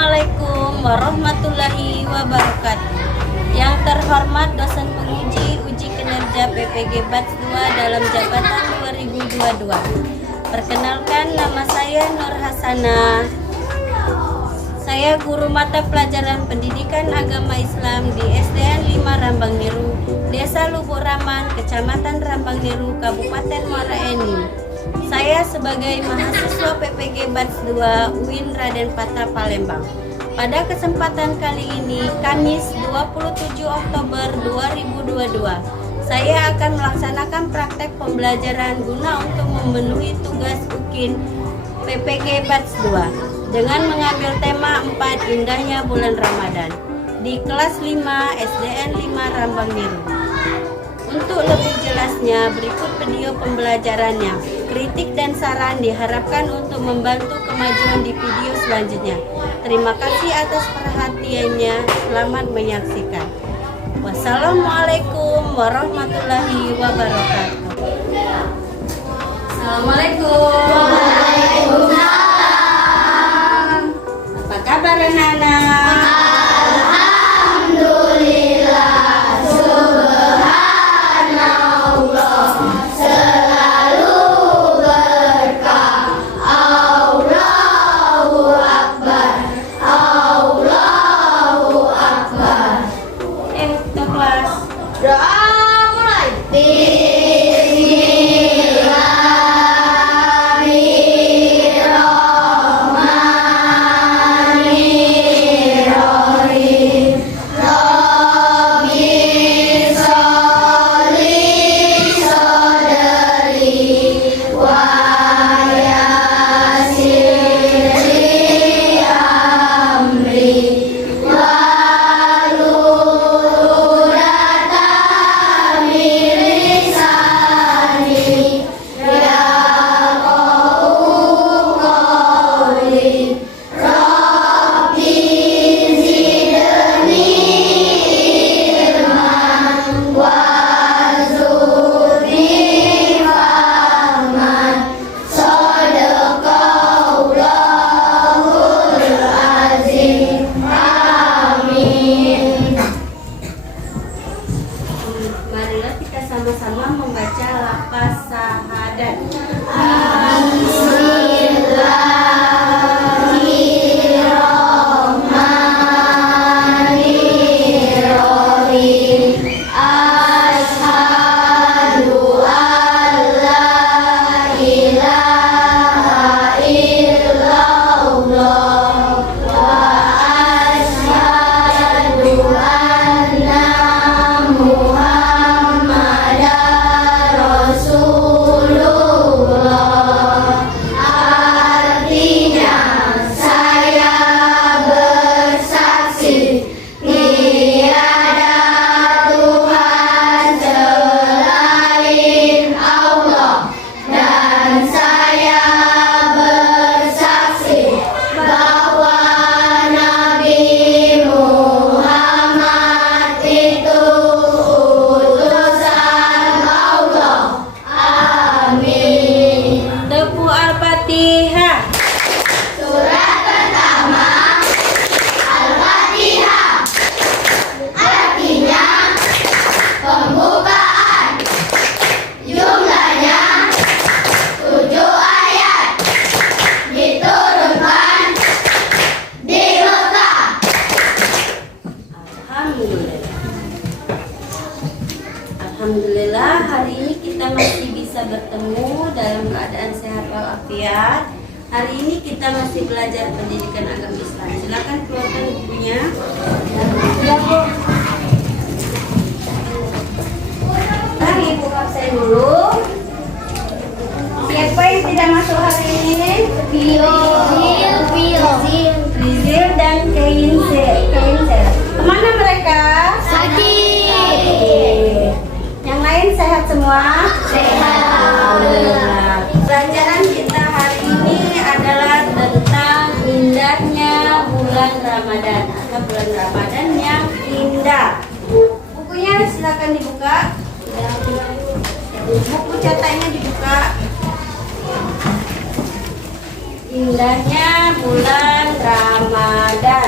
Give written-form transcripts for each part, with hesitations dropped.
Assalamualaikum warahmatullahi wabarakatuh. Yang terhormat dosen penguji uji kinerja PPG Batch 2 dalam jabatan 2022. Perkenalkan, nama saya Nur Hasanah. Saya guru mata pelajaran pendidikan agama Islam di SDN 5 Rambang Niru, Desa Lubuk Raman, Kecamatan Rambang Niru, Kabupaten Muara Enim. Saya sebagai mahasiswa PPG Batch 2 UIN Raden Patah Palembang. Pada kesempatan kali ini, Kamis 27 Oktober 2022, saya akan melaksanakan praktek pembelajaran guna untuk memenuhi tugas UKIN PPG Batch 2 dengan mengambil tema 4 Indahnya Bulan Ramadan di kelas 5 SDN 5 Rambang Niru. Untuk lebih jelasnya, berikut video pembelajarannya. Kritik dan saran diharapkan untuk membantu kemajuan di video selanjutnya. Terima kasih atas perhatiannya. Selamat menyaksikan. Wassalamualaikum warahmatullahi wabarakatuh. Assalamualaikum. Waalaikumsalam. Apa kabar anak-anak? Marilah kita sama-sama membaca lafaz syahadat. Bismillahirrahmanirrahim. Asyhadu an la ilaha illallah wa asyhadu anna Alhamdulillah, hari ini kita masih bisa bertemu dalam keadaan sehat walafiat. Hari ini kita masih belajar pendidikan agama Islam. Silakan keluarkan bukunya. Ya, Bu. Mari buka saya dulu. Siapa yang tidak masuk hari ini? Rizil dan Keinser. Kemana mereka? Yang lain sehat semua? Sehat. Alhamdulillah. Pelajaran kita hari ini adalah tentang indahnya bulan Ramadan atau bulan Ramadan yang indah. Bukunya silakan dibuka. Buku cetaknya dibuka. Indahnya bulan Ramadan.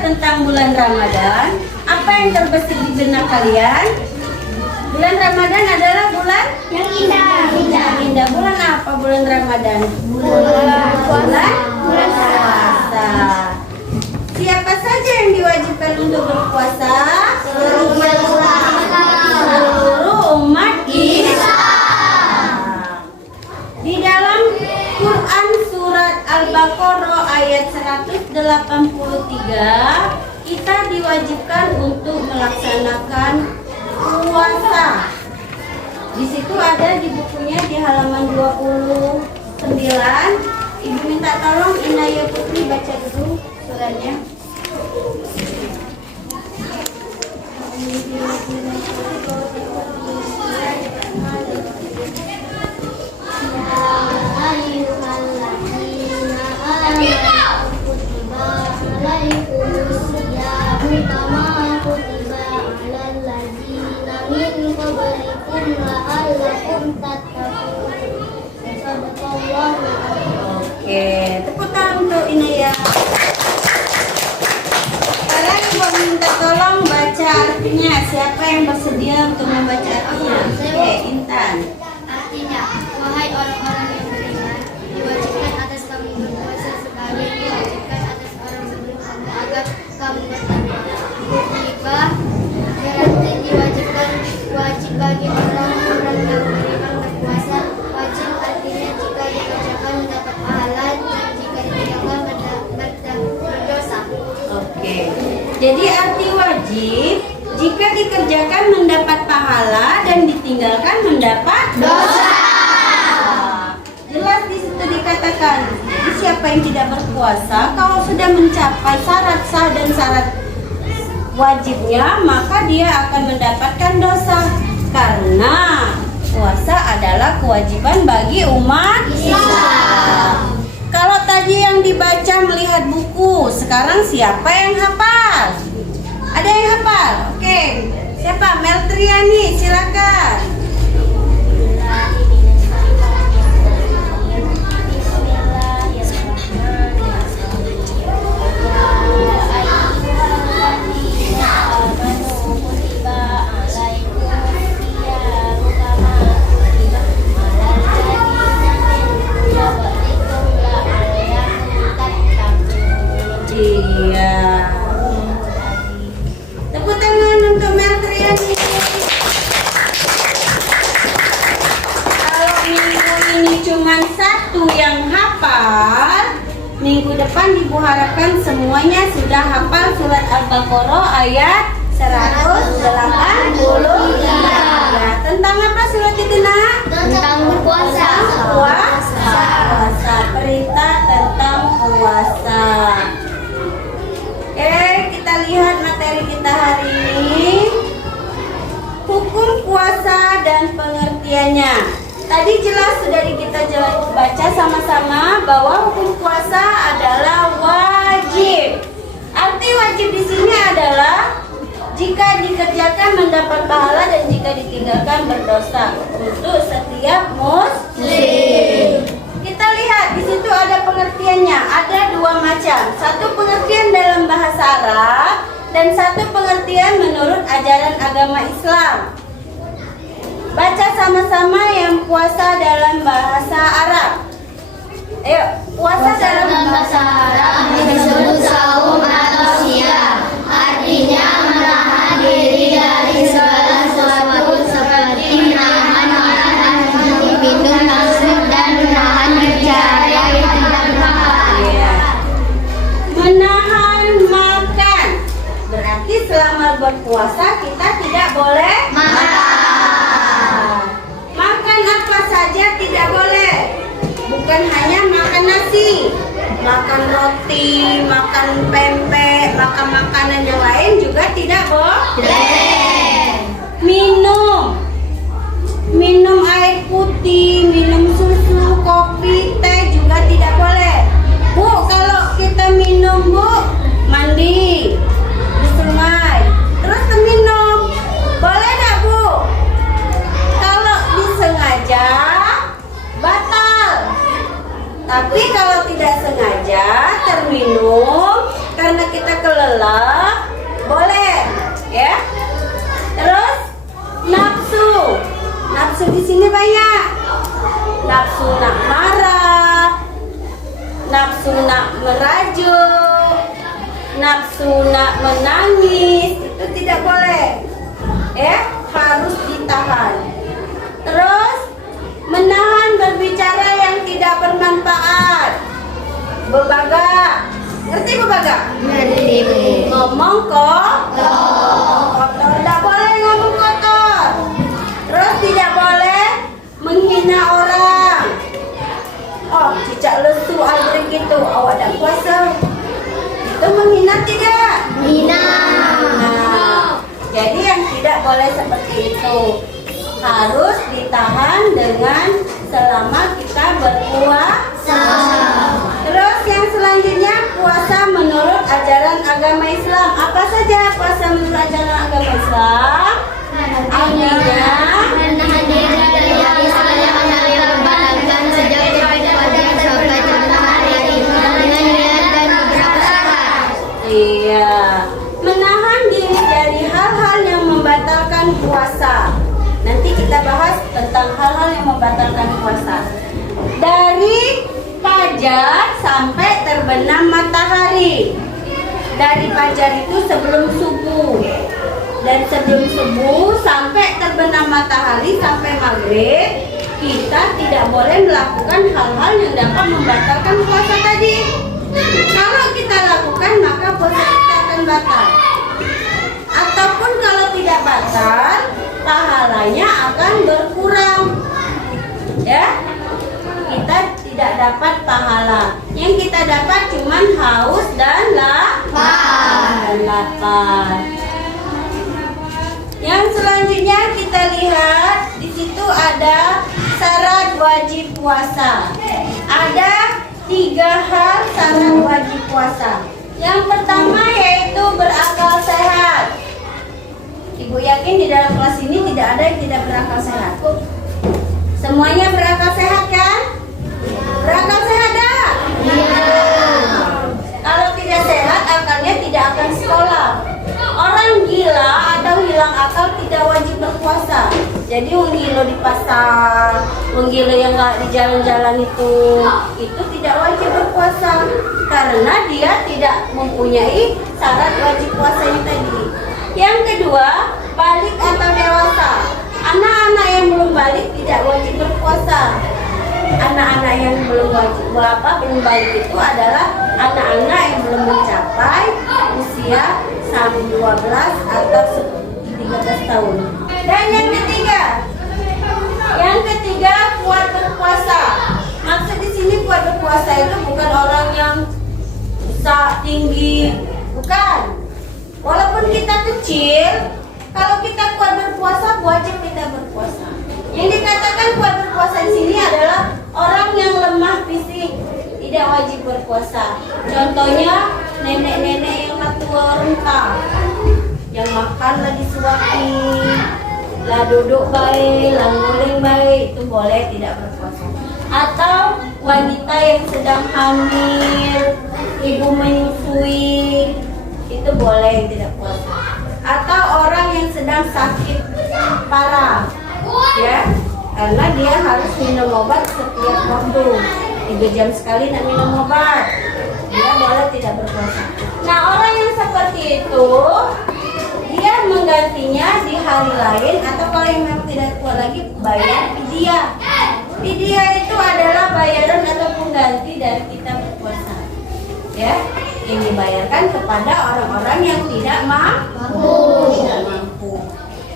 tentang bulan Ramadan, apa yang terbesit di benak kalian? Bulan Ramadan adalah bulan Yang indah. indah. Bulan apa bulan Ramadan? Bulan puasa. Siapa saja yang diwajibkan untuk berpuasa? Seluruh umat Islam. Di dalam Quran surat Al-Baqarah ayat 183, kita diwajibkan untuk melaksanakan puasa. Di situ ada di bukunya di halaman 29. Ibu minta tolong Inaya Putri baca dulu suratnya. Oke, tepuk tangan untuk Inaya. Sekarang Ibu minta tolong baca artinya. Siapa yang bersedia untuk membaca artinya? Oke, Intan. Artinya, wahai orang-orang yang beriman, diwajibkan atas kamu berpuasa sekali, diwajibkan atas orang sebelum kamu agar kamu bertakwa. Kutiba berarti diwajibkan, wajib bagi orang-orang yang beriman berpuasa. Wajib artinya jika dikerjakan mendapat pahala dan jika ditinggalkan berdosa. Oke. Jadi arti wajib jika dikerjakan mendapat pahala dan ditinggalkan mendapat dosa. Jelas di situ dikatakan, siapa yang tidak berpuasa kalau sudah mencapai syarat sah dan syarat wajibnya, maka dia akan mendapatkan dosa karena puasa adalah kewajiban bagi umat Islam. Kalau tadi yang dibaca melihat buku, sekarang siapa yang hafal? Ada yang hafal? Oke. Siapa? Meltriani, silakan. Iya. Tepuk tangan untuk Meltriani. Kalau minggu ini cuma satu yang hafal, minggu depan Ibu harapkan semuanya sudah hafal surat Al-Baqarah ayat 183. Tentang apa surat itu, Nak? Tentang berpuasa. Puasa. Perintah tentang puasa. Kita lihat materi kita hari ini. Hukum puasa dan pengertiannya. Tadi jelas sudah kita baca sama-sama bahwa hukum puasa adalah wajib. Arti wajib di sini adalah jika dikerjakan mendapat pahala dan jika ditinggalkan berdosa untuk setiap muslim. Kita lihat di situ ada pengertiannya, ada dua macam. Satu pengertian dalam bahasa Arab dan satu pengertian menurut ajaran agama Islam. Baca sama-sama yang puasa dalam bahasa Arab. Ayo, puasa dalam bahasa Arab disebut saum atau siam. Artinya menahan diri dari segala sesuatu seperti menahan makan, minum, nafsu, dan menahan bicara yang tidak bermanfaat. Menahan makan berarti selama berpuasa kita tidak boleh makan apa saja tidak boleh. Bukan hanya makan nasi, makan roti, makan pempek, makan makanan yang lain juga tidak boleh. Minum air putih, minum susu, kopi, teh juga tidak boleh. Bu, kalau kita minum, Bu, mandi di sungai, terus minum, boleh nggak, Bu? Kalau disengaja batal. Tapi kalau tidak sengaja terminum, karena kita kelelap, boleh, ya. Terus nafsu. Nafsu di sini banyak. Nafsu nak marah, nafsu nak merajuk, nafsu nak menangis, itu tidak boleh. Harus ditahan. Terus menahan berbicara yang tidak bermanfaat. Bebaga. Ngerti bebaga? Ngerti, Bu. Ngomong kotor. Tidak boleh ngomong kotor. Terus tidak boleh menghina orang. Oh, cicak lesu anggrek gitu, awak tak puasa. Itu menghina tidak? Menghina. Nah, jadi yang tidak boleh seperti itu. Harus ditahan dengan selama kita berpuasa. Terus yang selanjutnya, puasa menurut ajaran agama Islam. Apa saja puasa menurut ajaran agama Islam? Artinya Menahan diri dari segala hal yang membatalkan sejak daripada sampai tengah hari dengan niat dan beberapa syarat. iya, menahan diri dari hal-hal yang membatalkan puasa. Nanti kita bahas tentang hal-hal yang membatalkan puasa. Dari fajar sampai terbenam matahari. Dari fajar itu sebelum subuh. Dan sebelum subuh sampai terbenam matahari sampai maghrib, kita tidak boleh melakukan hal-hal yang dapat membatalkan puasa tadi. Kalau kita lakukan, maka puasa kita akan batal. Ataupun kalau tidak batal, pahalanya akan berkurang. Ya, kita tidak dapat pahala. Yang kita dapat cuman haus dan lapar. Yang selanjutnya kita lihat di situ ada syarat wajib puasa. Ada 3 hal syarat wajib puasa. Yang pertama yaitu berakal sehat. Ibu yakin di dalam kelas ini tidak ada yang tidak berakal sehat. Semuanya berakal sehat kan? Berakal sehat dah? Kalau tidak sehat akalnya tidak akan sekolah. Orang gila atau hilang akal tidak wajib berpuasa. Jadi wong gila di pasar, wong gila yang nggak di jalan-jalan itu tidak wajib berpuasa karena dia tidak mempunyai syarat wajib puasanya tadi. Yang kedua, balik atau dewasa. Anak-anak yang belum balik tidak wajib berpuasa. Anak-anak yang belum balik itu adalah anak-anak yang belum mencapai usia sampai 12 atau 13 tahun. Dan yang ketiga kuat berpuasa. Maksud di sini kuat berpuasa itu bukan orang yang besar tinggi, bukan. Walaupun kita kecil, kalau kita kuat berpuasa, wajib kita berpuasa. Yang dikatakan kuat berpuasa di sini adalah orang yang lemah fisik, tidak wajib berpuasa. Contohnya nenek-nenek yang tua renta, yang makan lah disuapin, lah duduk baik, lah nguling baik, itu boleh tidak berpuasa. Atau wanita yang sedang hamil, ibu menyusui, itu boleh tidak puasa. Atau orang yang sedang sakit parah, ya, karena dia harus minum obat setiap waktu, 3 jam sekali nak minum obat, dia boleh tidak berpuasa. Nah, orang yang seperti itu dia menggantinya di hari lain, atau kalau yang memang tidak kuat lagi bayar fidyah. Fidyah itu adalah bayaran atau pengganti dari kita berpuasa, ya, yang dibayarkan kepada orang-orang yang tidak mampu.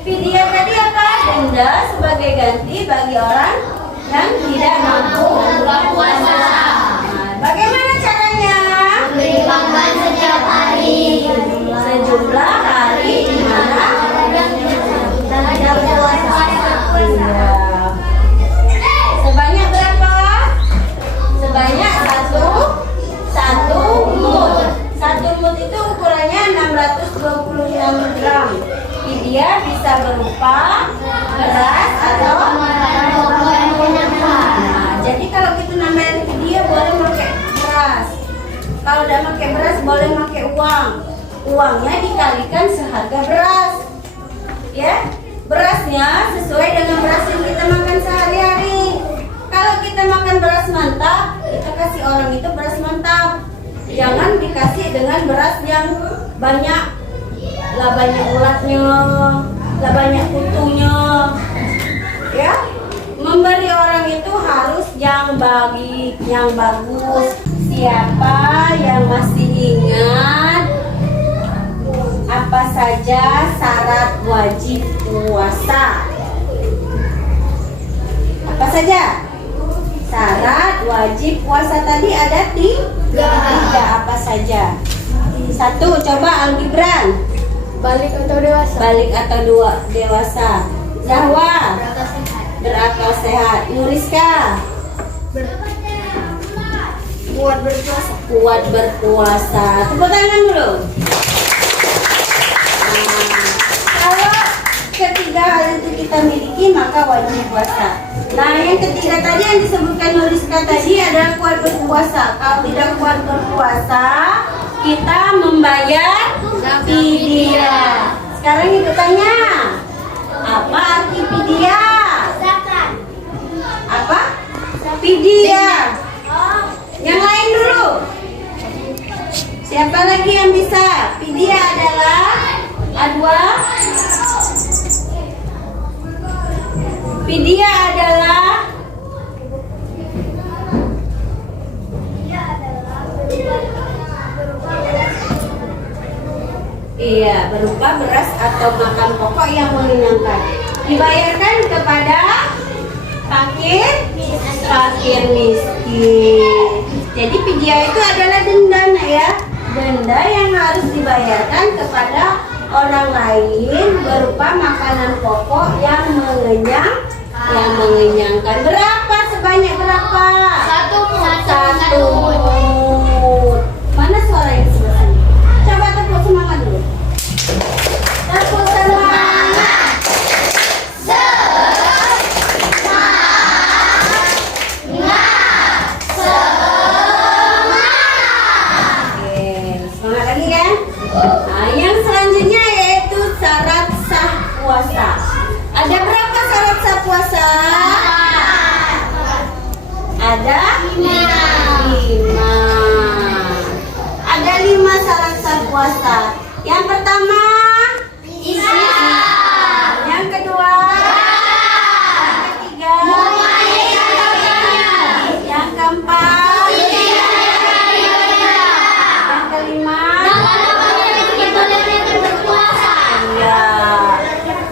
Fidyah tadi apa? Denda sebagai ganti bagi orang yang tidak mampu berpuasa. Nah, bagaimana caranya? Beri makan setiap hari. Sejumlah hari di mana kita tidak puasa. Iya. Sebanyak berapa? Sebanyak satu mud. 1 mud itu ukurannya 626 gram. Fidyah bisa berupa beras atau nah, jadi kalau kita nambahin fidyah boleh pakai beras. Kalau udah pakai beras boleh pakai uang. Uangnya dikalikan seharga beras. Ya, berasnya sesuai dengan beras yang kita makan sehari-hari. Kalau kita makan beras mantap, kita kasih orang itu beras mantap. Jangan dikasih dengan beras yang banyak, lah banyak ulatnya, lah banyak kutunya. Ya, memberi orang itu harus yang baik, yang bagus. Siapa yang masih ingat apa saja syarat wajib puasa? Apa saja? Syarat wajib puasa tadi ada tiga. Apa saja? Satu, coba Al-Gibran. Balik atau dewasa? Balik atau dewasa. Zahwa. Berakal sehat. Nuriska. Kuat berpuasa. Kuat berpuasa. Tepuk tangan dulu. Kalau ketiga hal itu kita miliki maka wajib puasa. Nah, yang ketiga tadi yang disebutkan Nuriska tadi adalah kuat berpuasa. Kalau tidak kuat berpuasa, kita membayar fidyah. Sekarang ibu tanya, apa arti fidyah? Apa? Fidyah. Yang lain dulu. Siapa lagi yang bisa? Fidyah adalah Adwa. Fidyah adalah iya, berupa beras atau makan pokok yang mengenyangkan. Dibayarkan kepada fakir miskin. Jadi fidyah itu adalah denda ya. Denda yang harus dibayarkan kepada orang lain berupa makanan pokok yang mengenyangkan. Berapa? Sebanyak berapa? Satu. Mana suara yang sebelah sini? Coba tepuk semangat dulu. Tepuk semangat. Semangat lagi kan? Nah, yang selanjutnya yaitu syarat sah puasa. Ada berapa syarat sah puasa? Ada 5. Ada 5 syarat sah puasa. Yang pertama, Islam. Yang kedua, yang ketiga, yang keempat, yang kelima,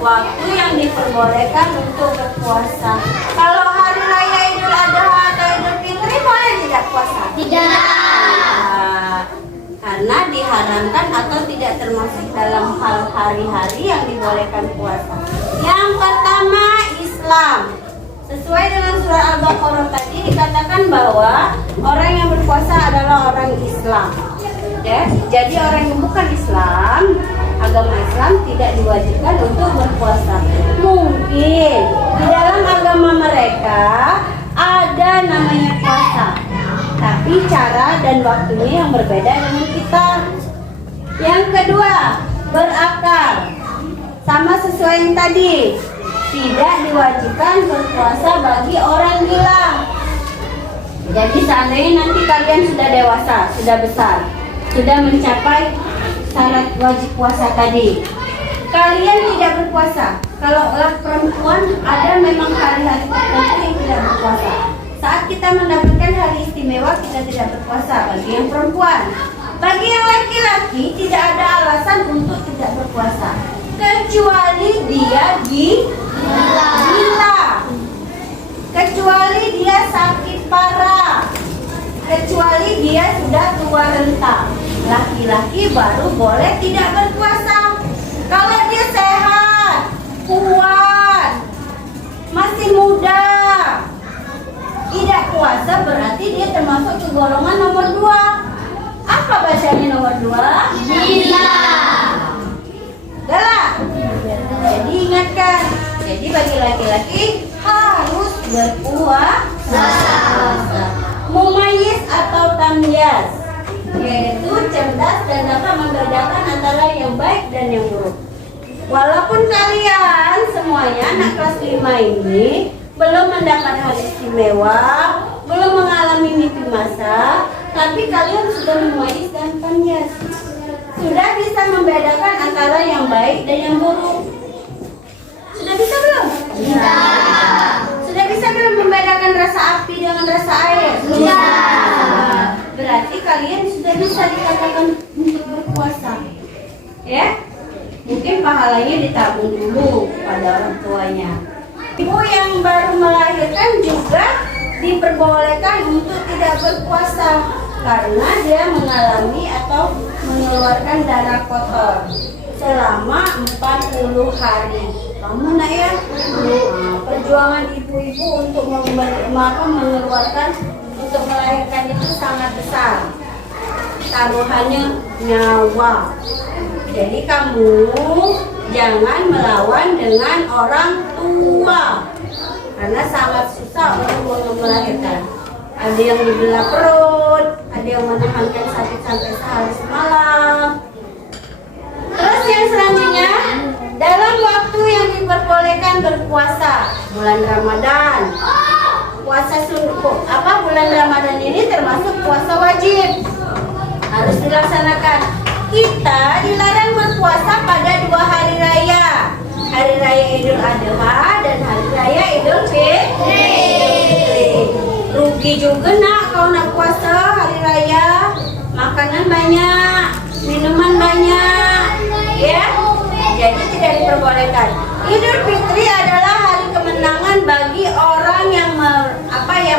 waktu yang diperbolehkan untuk berpuasa. Kalau hari raya Idul Adha atau Idul Fitri boleh tidak puasa? Tidak. Karena diharamkan atau tidak termasuk dalam hal hari-hari yang dibolehkan puasa. Yang pertama, Islam. Sesuai dengan surah Al-Baqarah tadi dikatakan bahwa orang yang berpuasa adalah orang Islam. Ya, jadi orang yang bukan Islam, agama Islam tidak diwajibkan untuk berpuasa. Mungkin di dalam agama mereka ada namanya puasa, tapi cara dan waktunya yang berbeda dengan kita. Yang kedua, berakal. Sama sesuai yang tadi, tidak diwajibkan berpuasa bagi orang gila. Jadi seandainya nanti kalian sudah dewasa, sudah besar, sudah mencapai syarat wajib puasa tadi, kalian tidak berpuasa. Kalau perempuan ada memang hari-hari tertentu yang tidak berpuasa. Saat kita mendapatkan hari istimewa kita tidak berpuasa bagi yang perempuan. Bagi yang laki-laki tidak ada alasan untuk tidak berpuasa kecuali dia gila, kecuali dia sakit parah, kecuali dia sudah tua renta. Laki-laki baru boleh tidak berpuasa. Kalau dia sehat, kuat, masih muda, tidak puasa berarti dia termasuk ke golongan nomor 2. Apa bacanya nomor 2? Gila. Galak. Jadi ingatkan. Jadi bagi laki-laki harus berpuasa. Mumayyiz atau tamyiz. yaitu cerdas dan dapat membedakan antara yang baik dan yang buruk. Walaupun kalian semuanya anak kelas 5 ini belum mendapat hal istimewa, belum mengalami mimpi masa, tapi kalian sudah memuais dan panjang. Sudah bisa membedakan antara yang baik dan yang buruk. Sudah bisa belum? Bisa. Sudah bisa belum membedakan rasa api dengan rasa air? Bisa. Berarti kalian sudah bisa dikatakan untuk berpuasa. Ya? Mungkin pahalanya ditabung dulu pada orang tuanya. Ibu yang baru melahirkan juga diperbolehkan untuk tidak berpuasa karena dia mengalami atau mengeluarkan darah kotor selama 40 hari. Kamu nak ya? Perjuangan ibu-ibu untuk mengeluarkan untuk melahirkan itu sangat besar. Taruhannya nyawa. Jadi kamu jangan melawan dengan orang tua karena sangat susah untuk melahirkan. Ada yang dibelah perut, ada yang menahankan sakit sampai sehari semalam. Terus yang selanjutnya, dalam waktu yang diperbolehkan berpuasa, bulan Ramadan. Bulan Ramadan ini termasuk puasa wajib. Harus dilaksanakan. Kita dilarang berpuasa pada 2 hari raya. Hari raya Idul Adha dan hari raya Idul Fitri. Rugi juga nak kalau nak puasa hari raya. Makanan banyak, minuman banyak, ya. Jadi tidak diperbolehkan. Idul Fitri adalah hari kemenangan bagi orang yang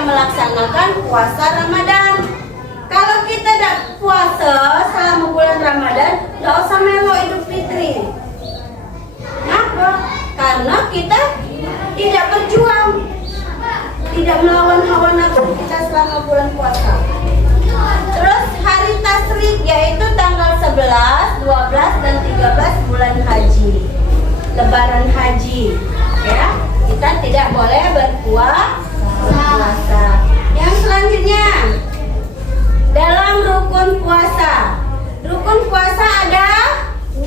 melaksanakan puasa Ramadan. Kalau kita tidak puasa selama bulan Ramadan, tidak usah melo Idul Fitri. Kenapa? Karena kita tidak berjuang, tidak melawan hawa nafsu kita selama bulan puasa. Terus hari Tasyrik yaitu tanggal 11, 12 dan 13 bulan haji. Lebaran haji. Ya, kita tidak boleh berpuasa. Yang selanjutnya dalam rukun puasa. Rukun puasa ada 2.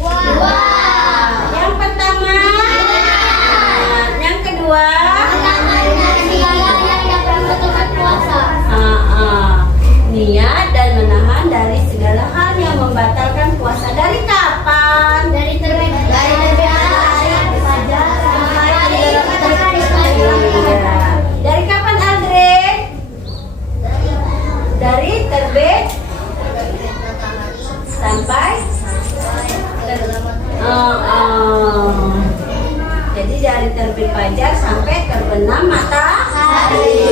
Yang pertama, yang kedua, niat dan menahan dari segala hal yang membatalkan puasa. Dari kapan? Dari terbit matahari fajar sampai dari kapan, Andre? Dari terbit sampai jadi dari terbit fajar sampai terbenam matahari.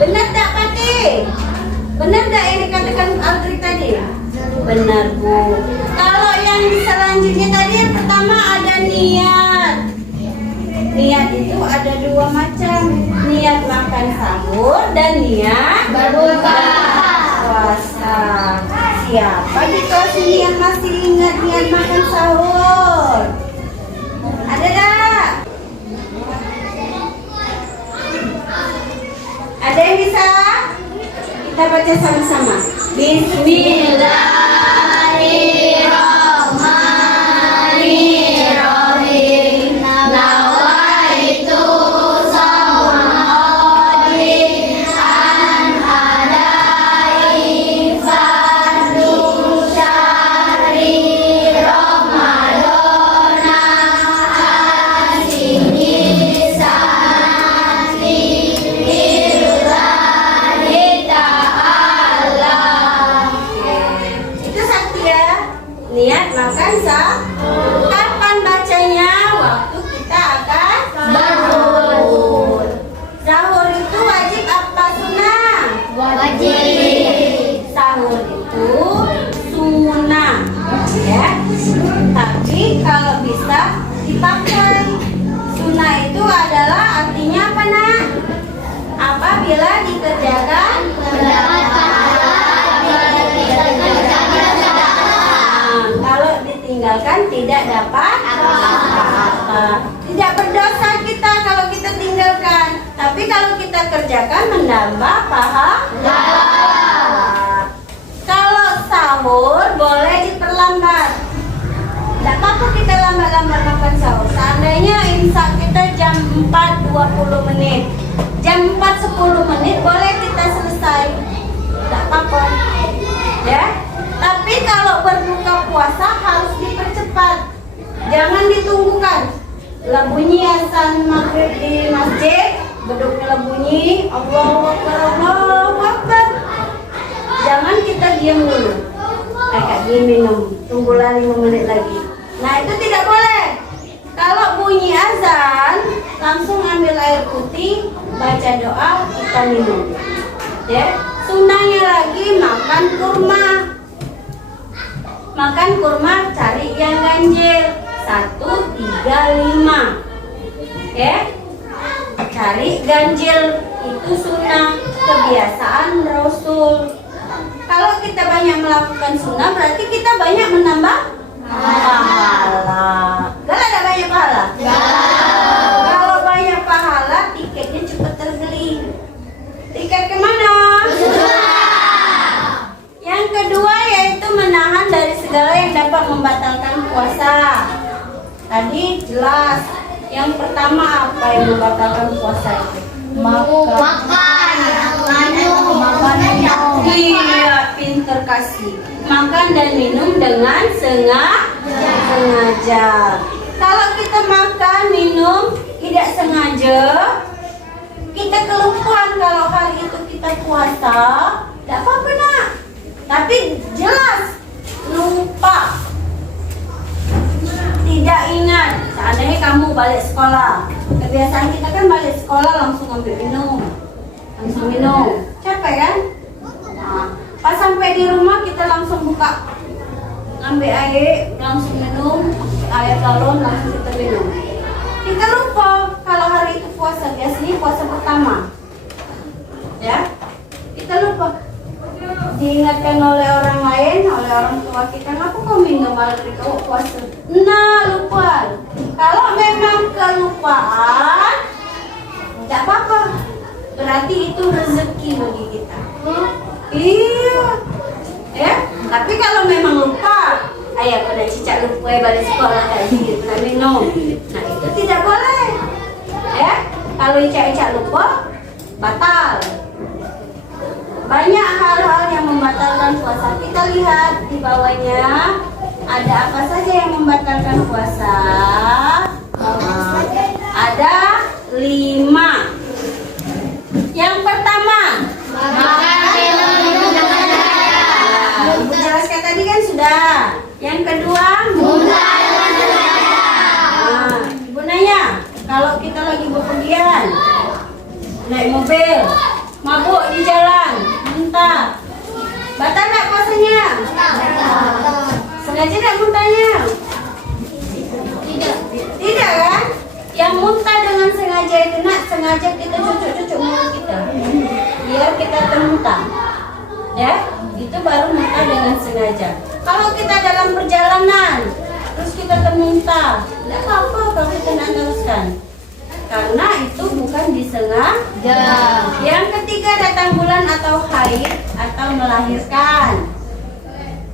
Benar tak, Pati? Benar tak yang dikatakan Aldri tadi? Benar, Bu. Kalau yang selanjutnya tadi yang pertama ada niat. Niat itu ada 2 macam. Niat makan sahur dan niat berbuka puasa. Siapa di kelas ini yang masih ingat niat makan sahur? Ada tak? Ada yang bisa? Kita baca sama-sama. Bismillahirrahmanirrahim. Nawaitu shaumati an adai fardu syahri Ramadana asini sanati niat makan sahur. Kapan bacanya? Waktu kita akan bangun. Sahur itu wajib apa sunnah? Wajib. Sahur itu sunnah, ya. Tapi kalau bisa dipakai. Sunnah itu adalah artinya apa, nak? Apabila dikerjakan mendapat pahala. Kalau ditinggalkan tidak dapat apa-apa. Tidak berdosa kita kalau kita tinggalkan. Tapi kalau kita kerjakan menambah pahala. Kalau sahur 4 20 menit. Jam 4 10 menit boleh kita selesai. Tidak apa-apa. Ya. Tapi kalau berbuka puasa harus dipercepat. Jangan ditunggukan. Lah bunyi azan maghrib di masjid, beduknya bunyi Allahu Akbar, Allahu Akbar. Jangan kita diam dulu. Kayak gini minum, tunggulah 5 menit lagi. Nah itu tidak boleh. Kalau bunyi azan, langsung ambil air putih, baca doa, kita minum. Ya, sunnahnya lagi makan kurma. Makan kurma cari yang ganjil 1, 3, 5. Ya, cari ganjil itu sunnah kebiasaan Rasul. Kalau kita banyak melakukan sunnah berarti kita banyak menambah pahala. Kalau ada banyak pahala? Kalau banyak pahala, tiketnya cepat terbeli. Tiket kemana? Yang kedua yaitu menahan dari segala yang dapat membatalkan puasa. Tadi jelas. Yang pertama apa yang membatalkan puasa itu? Makan, minum. Iya, pinter kasih. Makan dan minum dengan sengaja. Kalau kita makan, minum tidak sengaja, kita kelupaan kalau hari itu kita puasa, tidak apa-apa nak. Tapi jelas lupa, tidak ingat. Seandainya kamu balik sekolah, kebiasaan kita kan balik sekolah langsung ambil minum, capek kan? Nah, pas sampai di rumah kita langsung buka, ambil air, langsung minum, air galon langsung kita minum. Kita lupa kalau hari itu puasa, biasanya puasa pertama, ya kita lupa. Diingatkan oleh orang lain, oleh orang tua kita, kenapa kau minum hari kau puasa? Nah, lupa. Kalau memang kelupaan, tidak apa-apa. Berarti itu rezeki bagi kita. Iya. Ya. Tapi kalau memang lupa, ayah pada cicak lupa balik sekolah tadi pernah minum. Nah itu tidak boleh. Ya. Kalau cicak lupa, batal. Banyak hal-hal yang membatalkan puasa. Kita lihat di bawahnya ada apa saja yang membatalkan puasa. Ada 5. Yang pertama, Makan, minum dengan sengaja. Ibu jelaskan tadi kan sudah. Yang kedua, Muntah dengan sengaja. Ibu nanya, kalau kita lagi bepergian, naik mobil, mabuk di jalan, muntah, batal nggak puasanya? Sengaja nggak muntahnya? Tidak kan? Yang muntah dengan sengaja itu nak, sengaja kita cucuk-cucuk mulut kita, biar kita termuntah, ya? Itu baru muntah dengan sengaja. Kalau kita dalam perjalanan, terus kita termuntah, tidak apa-apa kalau kita nak teruskan. Karena itu bukan disengaja. Yang ketiga, datang bulan atau haid atau melahirkan.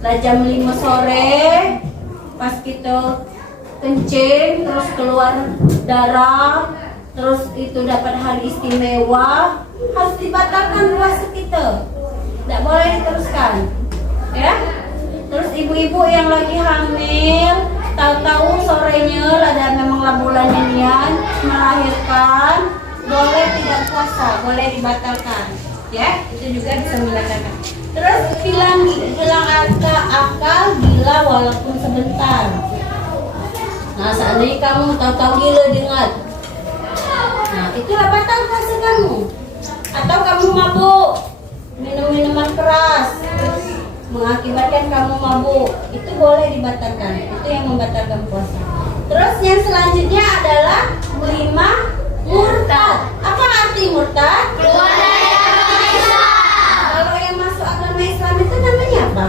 Lah jam 5 sore pas kita kencing terus keluar darah, terus itu dapat hari istimewa, harus dibatalkan puasa kita. Tidak boleh diteruskan. Ya? Terus ibu-ibu yang lagi hamil, tahu-tahu sorenya ada memanglah bulannya nian melahirkan, boleh tidak puasa, boleh dibatalkan. Ya, itu juga bisa membatalkan. Terus hilang akal gila walaupun sebentar. Nah, seandainya kamu tahu-tahu gila dengar, nah itulah batal puasa kamu. Atau kamu mabuk, minum minuman keras, mengakibatkan kamu mabuk, itu boleh dibatalkan. Itu yang membatalkan puasa. Terus yang selanjutnya adalah 5, murtad. Apa arti murtad? Keluar dari agama Islam. Kalau yang masuk agama Islam itu namanya apa?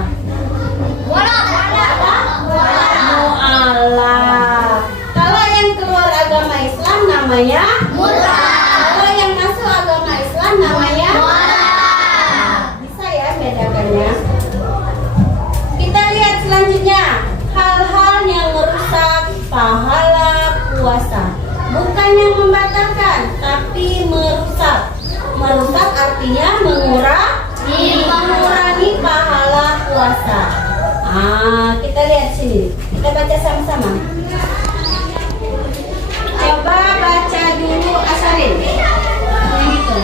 Mu'alaf. Kalau yang keluar agama Islam namanya Murtad. Kalau yang masuk agama Islam namanya Mu'alaf. Bisa ya bedakannya. Kita lihat selanjutnya, hal-hal yang merusak pahala puasa. Bukan yang membatalkan Merusak artinya mengurangi pahala puasa. Kita lihat sini. Kita baca sama-sama. Coba baca dulu Asarin. Gitu.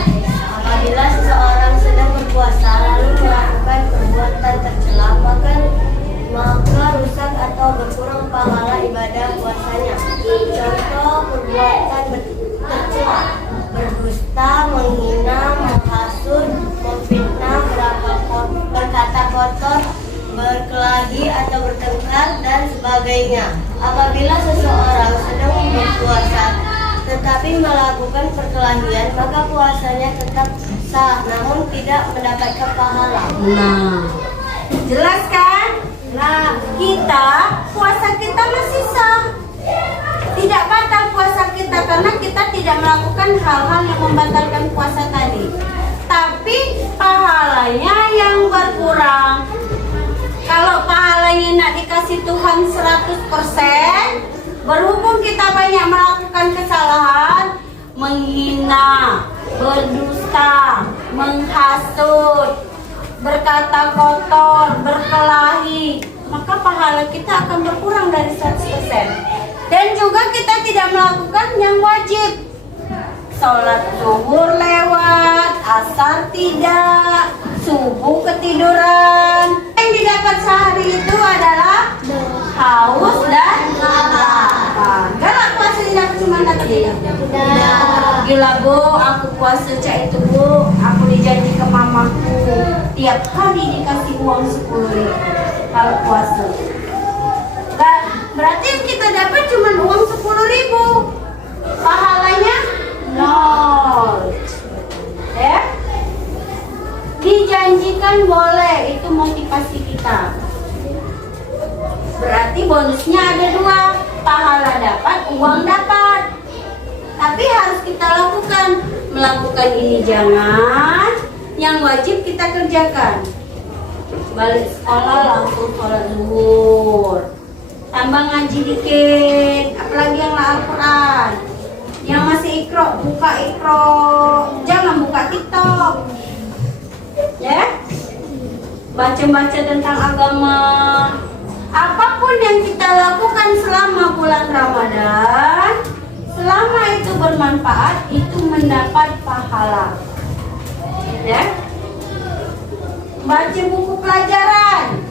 Apabila seseorang sedang berpuasa lalu melakukan perbuatan tercela, maka rusak atau berkurang pahala ibadah puasanya. Contoh perbuatan tercela: berdusta, menghina, menghasut, memfitnah, berkata kotor, berkelahi atau bertengkar dan sebagainya. Apabila seseorang sedang berpuasa tetapi melakukan perkelahian, maka puasanya tetap sah namun tidak mendapatkan pahala. Nah, jelas kan? Nah, puasa kita masih sah. Tidak batal puasa kita karena kita tidak melakukan hal-hal yang membatalkan puasa tadi. Tapi pahalanya yang berkurang. Kalau pahalanya nak dikasih Tuhan 100%, berhubung kita banyak melakukan kesalahan, menghina, berdusta, menghasut, berkata kotor, berkelahi, maka pahala kita akan berkurang dari 100%. Dan juga kita tidak melakukan yang wajib. Sholat zuhur lewat, asar tidak, subuh ketiduran. Yang didapat sehari itu adalah haus dan lapar. Galak puasa tidak cuma tadi. Gila bu, aku puasa cak itu bu, aku dijanji ke mamaku tiap hari dikasih uang 10.000 kalau puasa. Berarti yang kita dapat cuma uang 10.000, pahalanya 0. Ya? Dijanjikan boleh, itu motivasi kita. Berarti bonusnya ada 2, pahala dapat, uang dapat. Tapi harus kita lakukan. Melakukan ini jangan, yang wajib kita kerjakan. Balik sekolah langsung sholat zuhur, tambah ngaji dikit, apalagi yang Al-Quran. Yang masih ikro, buka ikro, jangan buka TikTok. Ya, baca-baca tentang agama. Apapun yang kita lakukan selama bulan Ramadan, selama itu bermanfaat, itu mendapat pahala. Ya, baca buku pelajaran,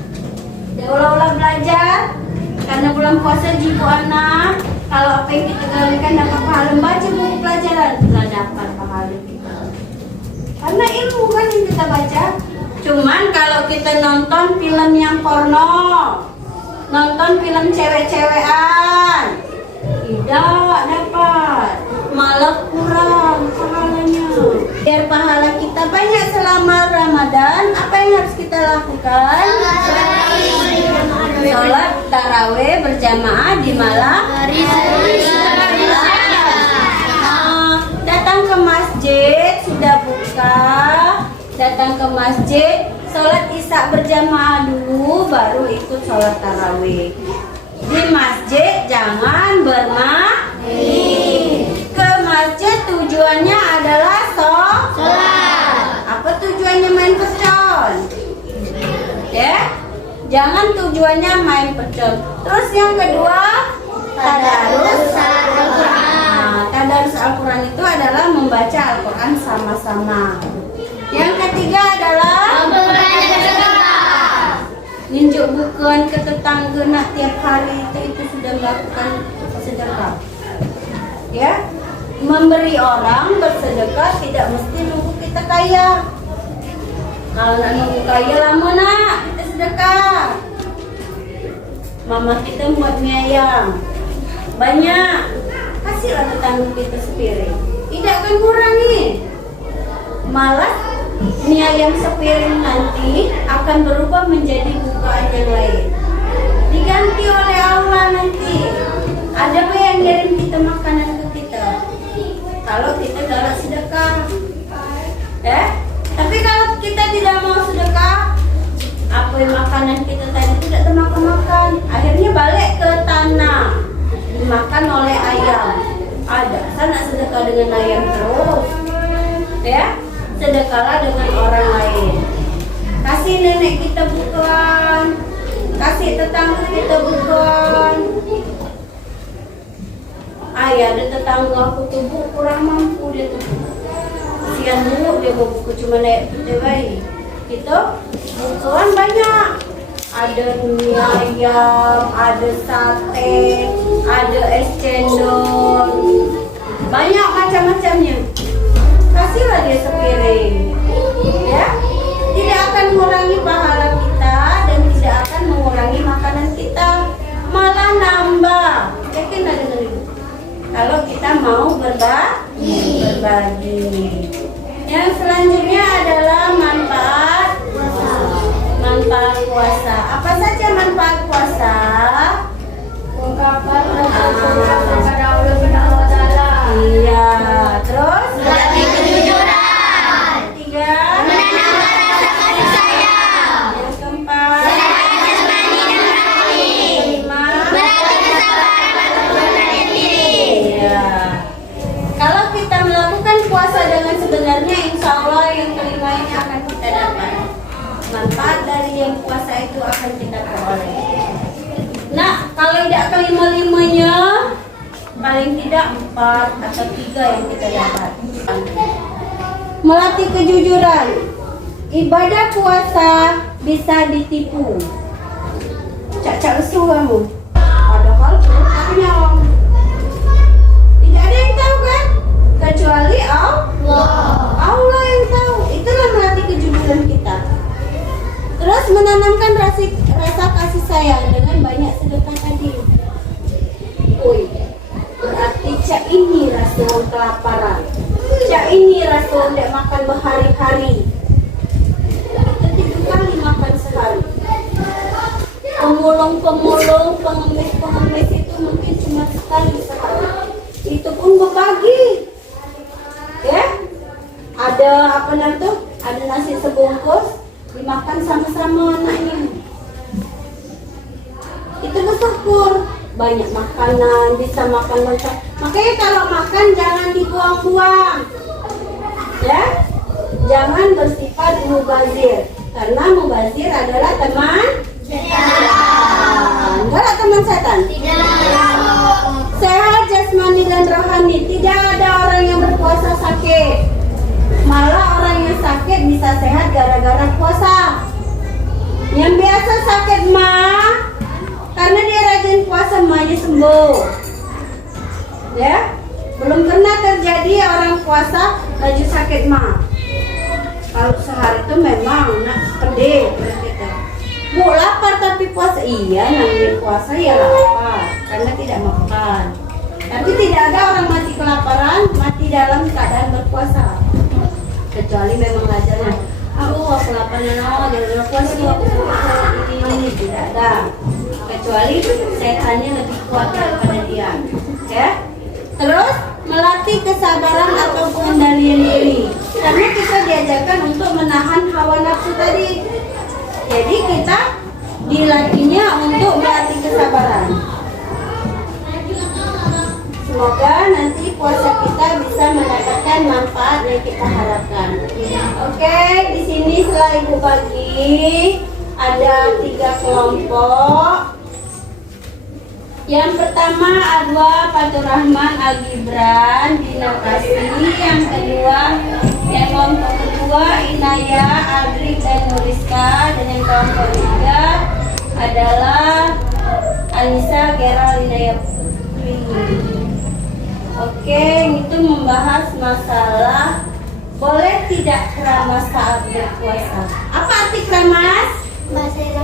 ulang-ulang belajar. Karena bulan puasa jibu anak, kalau apa yang kita galikan dapat pahala. Baca buku pelajaran, kita dapat pahala kita. Karena ilmu kan yang kita baca. Cuman kalau kita nonton film yang porno, nonton film cewek-cewekan, tidak dapat, malah kurang pahalanya. Biar pahala kita banyak selama Ramadan, apa yang harus kita lakukan? Sholat taraweh berjamaah di malam hari. Datang ke masjid, sudah buka, datang ke masjid, sholat isya berjamaah dulu, baru ikut sholat taraweh. Di masjid jangan bermain. Ke masjid tujuannya adalah sholat. Apa tujuannya main pecel? Ya, jangan tujuannya main pecel. Terus yang kedua, tadarus Al-Quran. Tadarus Al-Quran itu adalah membaca Al-Quran sama-sama. Yang ketiga adalah ninjuk bukan ke tetangga nak tiap hari itu sudah melakukan sedekah. Ya, memberi orang bersedekah tidak mesti nunggu kita kaya. Kalau nak nunggu kaya lama nak kita sedekah. Mama kita buat mie ayam banyak, kasihlah tetangga kita sepiring. Tidak akan kurangi, malah mie ayam sepiring nanti akan berubah menjadi bukaan yang lain. Diganti oleh Allah nanti. Ada yang ngirim kita makanan ke kita. Kalau kita galak sedekah. Tapi kalau kita tidak mau sedekah, apa yang makanan kita tadi tidak termakan-makan. Akhirnya balik ke tanah, dimakan oleh ayam. Ada sana sedekah dengan ayam terus. Ya. sedekahlah dengan orang lain. Kasih nenek kita bukan, kasih tetangga kita bukan. Ayah ada tetangga aku tuh Bu, kurang mampu dia tuh. Kasihan Bu, dia mau buku cuma naik putih bayi. Gitu, bukuan banyak. Ada mie ayam, ada sate, ada es cendol, banyak macam-macamnya. Kasihlah dia sepiring, ya. Tidak akan mengurangi pahala kita dan tidak akan mengurangi makanan kita, malah nambah. Yakinlah dengan itu. Kalau kita mau berbagi. Yang selanjutnya adalah manfaat puasa. Apa saja manfaat puasa? Ungkapan rasa syukur kepada Allah Subhanahu wa taala. Iya, terus Melatih kejujuran. Tiga, Menanamkan rasa kasih sayang. yang keempat, Sehat jasmani dan rohani. kelima, Melatih kesabaran atas berbagai diri. iya. Kalau kita melakukan puasa dengan sebenarnya, insya Allah yang kelima ini akan kita dapat. Manfaat dari yang puasa itu akan kita peroleh. Nah, kalau tidak kelima-limanya, paling tidak 4 atau 3 yang kita dapat. Melatih kejujuran. Ibadah puasa bisa ditipu. Cak-cak lesu kamu. Padahal perut nyawang. Tidak ada yang tahu kan? Kecuali Allah yang tahu. Itulah melatih kejujuran kita. Terus menanamkan rasa kasih sayang dengan banyak sedekah tadi. Berarti cak ini rasa orang kelaparan. Cak ini rasa orang tidak makan berhari-hari. Kita 3 kali makan sehari. Pemulung, pengemis itu mungkin cuma sekali sehari. Itu pun berbagi. Ya? Ada apa nanti? Ada nasi sebungkus. Dimakan sama-sama anaknya. Itu bersyukur. Banyak makanan, bisa makan lengkap. Makanya kalau makan jangan dibuang-buang. Ya? Jangan bersifat mubazir. Karena mubazir adalah teman setan. Enggak teman setan? Sehat jasmani dan rohani. Tidak ada orang yang berpuasa sakit. Malah orang yang sakit bisa sehat gara-gara puasa. Yang biasa sakit mah karena dia rajin puasa mahnya sembuh. Ya, belum pernah terjadi orang puasa lagi sakit mah. Kalau sehari itu memang nak pedih kita. Bu lapar tapi puasa, iya namanya puasa ya lapar karena tidak makan. Tapi tidak ada orang mati kelaparan, mati dalam keadaan berpuasa. Kecuali memang ajarnya aku kelaparan dan puasa ini tidak ada. Kecuali setannya lebih kuat daripada dia. Ya. Terus melatih kesabaran atau pengendalian diri. Karena kita diajarkan untuk menahan hawa nafsu tadi. Jadi kita dilatihnya untuk melatih kesabaran. Semoga nanti puasa kita bisa mendapatkan manfaat yang kita harapkan. Oke, di sini setelah ibu bagi ada 3 kelompok. Yang pertama Adwa Fatur Rahman Al Gibran Dina Kasih. Yang kelompok kedua Inaya Adrik dan Nuriska. Dan yang kelompok ketiga adalah Anissa Geral Inaya Putri. Oke, itu membahas masalah boleh tidak keramas saat berpuasa. Apa arti keramas?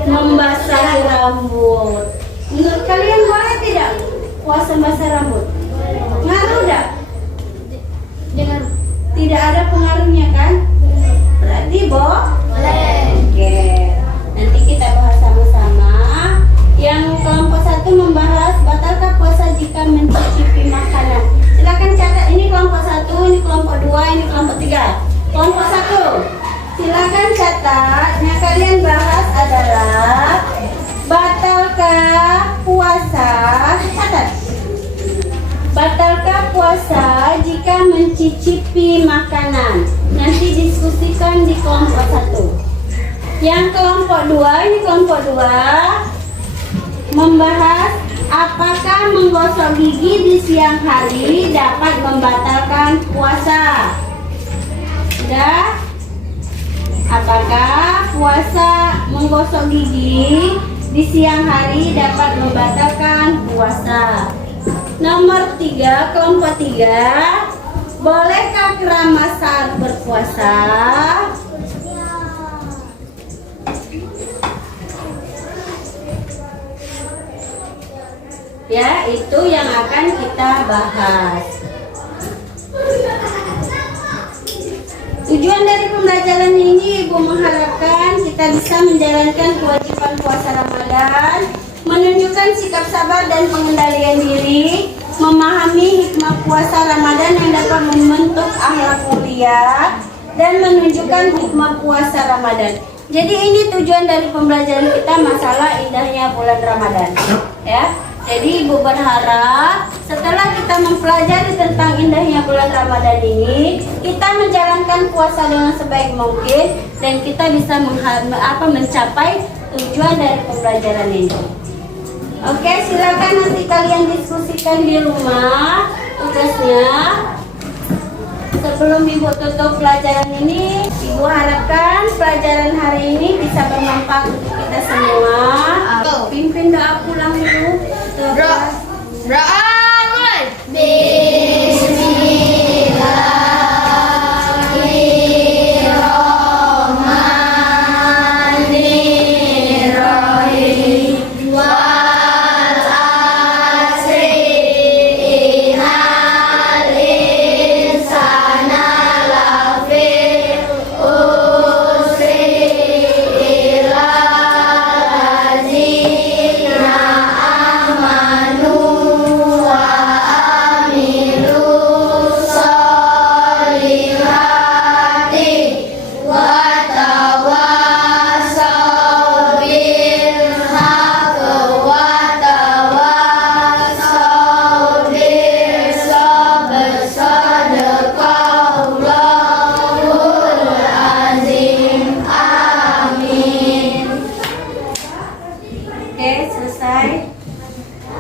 Membasahi rambut. Menurut kalian boleh tidak puasa basah rambut? Ngaruh tidak? Tidak ada pengaruhnya kan? Berarti boleh. Oke, nanti kita bahas sama-sama. Yang kelompok 1 membahas batalkah puasa jika mencicipi makanan. Silakan catat, ini kelompok 1, ini kelompok 2, ini kelompok 3. Kelompok 1, silakan catat. Yang kalian bahas adalah batalkah puasa, catat. Batalkah puasa jika mencicipi makanan. Nanti diskusi didiskusikan di kelompok 1. Yang kelompok 2, ini kelompok 2 membahas apakah menggosok gigi di siang hari dapat membatalkan puasa. Sudah? Apakah puasa menggosok gigi di siang hari dapat membatalkan puasa? Nomor 3, kelompok 3, bolehkah keramas saat berpuasa? Ya, itu yang akan kita bahas. Tujuan dari pembelajaran ini, Ibu mengharapkan kita bisa menjalankan kewajiban puasa Ramadan, menunjukkan sikap sabar dan pengendalian diri, memahami hikmah puasa Ramadan yang dapat membentuk akhlak mulia, dan menunjukkan hikmah puasa Ramadan. Jadi ini tujuan dari pembelajaran kita, masalah indahnya bulan Ramadan. Ya. Jadi Ibu berharap setelah kita mempelajari tentang indahnya bulan Ramadan ini, kita menjalankan puasa dengan sebaik mungkin dan kita bisa mencapai tujuan dari pembelajaran ini. Oke, silakan nanti kalian diskusikan di rumah tugasnya. Sebelum Ibu tutup pelajaran ini, Ibu harapkan pelajaran hari ini bisa bermanfaat untuk kita semua. Pimpin doa pulang dulu. Doa mulai.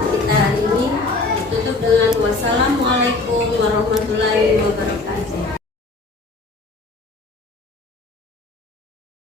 Kita hari ini tutup dengan wassalamualaikum warahmatullahi wabarakatuh.